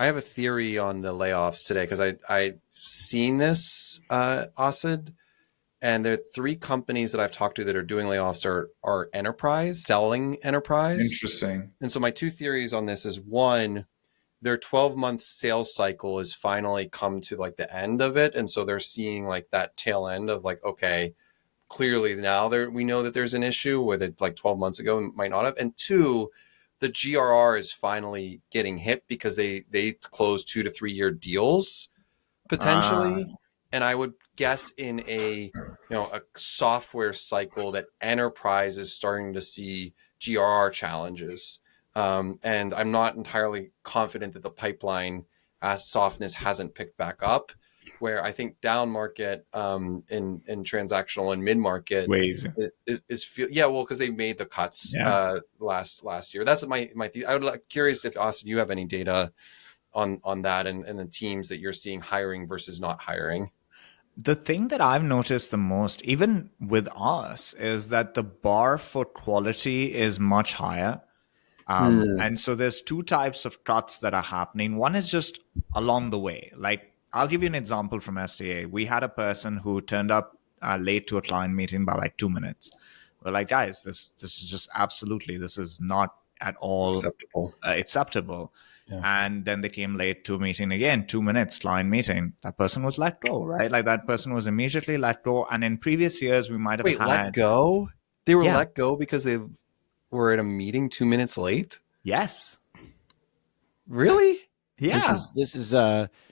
I have a theory on the layoffs today because I've seen this, Asad, and there are three companies that I've talked to that are doing layoffs are enterprise, selling enterprise. Interesting. And so my two theories on this is one, their 12-month sales cycle has finally come to like the end of it. And so they're seeing like that tail end of like, okay, clearly now we know that there's an issue with it like 12 months ago might not have. And two, the GRR is finally getting hit because they close 2 to 3 year deals Ah, potentially. And I would guess in a a software cycle that enterprise is starting to see GRR challenges. And I'm not entirely confident that the pipeline as softness hasn't picked back up. Where I think down market in transactional and mid market ways. yeah, well, because they made the cuts Yeah. last year. That's my I would like curious if Austin, you have any data on that and the teams that you're seeing hiring versus not hiring. The thing that I've noticed the most, even with us, is that the bar for quality is much higher. Hmm. And so there's two types of cuts that are happening. One is just along the way. Like, I'll give you an example from STA. We had a person who turned up late to a client meeting by like 2 minutes. We're like, guys, this is just absolutely, this is not at all Acceptable. acceptable. Yeah. And then they came late to a meeting again, 2 minutes, client meeting. That person was let go, right? Like that person was immediately let go. And in previous years, we might have Wait, let had, go? They were yeah, let go because they were at a meeting 2 minutes late? yes, Really? yeah, This is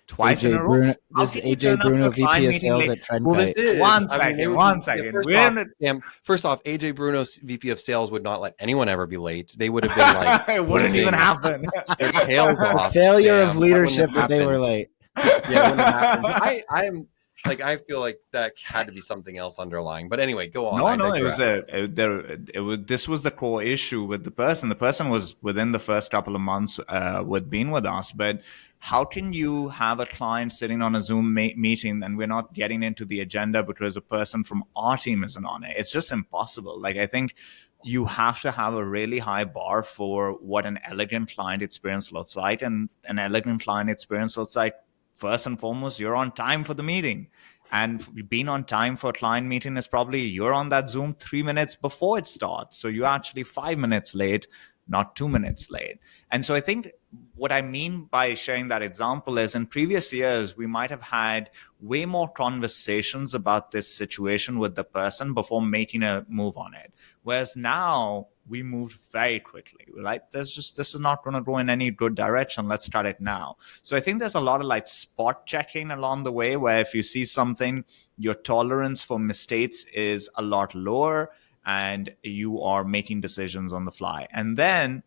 twice in AJ a row. Bruno. How This is can you AJ turn up to Bruno, a client VP of meeting Sales late? at Well, this Trendkite. is. One I mean, they second, would be. one Yeah, second. We're in the, first off, AJ Bruno, VP of Sales, would not let anyone ever be late. They would have been like it wouldn't even working happen. their tails off. Failure of Damn, that wouldn't leadership have that they were happened. late. Yeah, it wouldn't have happened. But I'm like, I feel like that had to be something else underlying. But anyway, go on. No, I no, it was digress. it was this was the core issue with the person. The person was within the first couple of months with being with us, but how can you have a client sitting on a Zoom meeting and we're not getting into the agenda because a person from our team isn't on it? It's just impossible. Like I think you have to have a really high bar for what an elegant client experience looks like, and an elegant client experience looks like first and foremost you're on time for the meeting. And being on time for a client meeting is probably you're on that Zoom 3 minutes before it starts. So you're actually 5 minutes late, not 2 minutes late. And so I think what I mean by sharing that example is in previous years, we might have had way more conversations about this situation with the person before making a move on it. Whereas now we moved very quickly. Like, this is not going to go in any good direction. Let's cut it now. So I think there's a lot of like spot checking along the way where if you see something, your tolerance for mistakes is a lot lower and you are making decisions on the fly. And then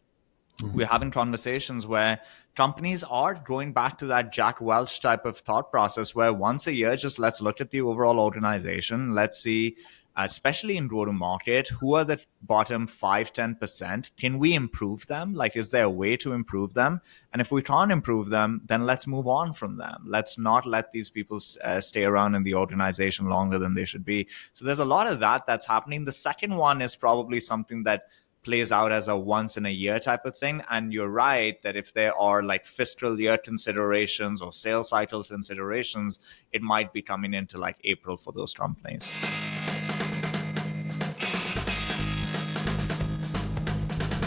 we're having conversations where companies are going back to that Jack Welch type of thought process where once a year, just let's look at the overall organization. Let's see, especially in go to market, who are the bottom 5-10%? Can we improve them? Like, is there a way to improve them? And if we can't improve them, then let's move on from them. Let's not let these people stay around in the organization longer than they should be. So there's a lot of that that's happening. The second one is probably something that plays out as a once in a year type of thing. And you're right that if there are like fiscal year considerations or sales cycle considerations, it might be coming into like April for those companies.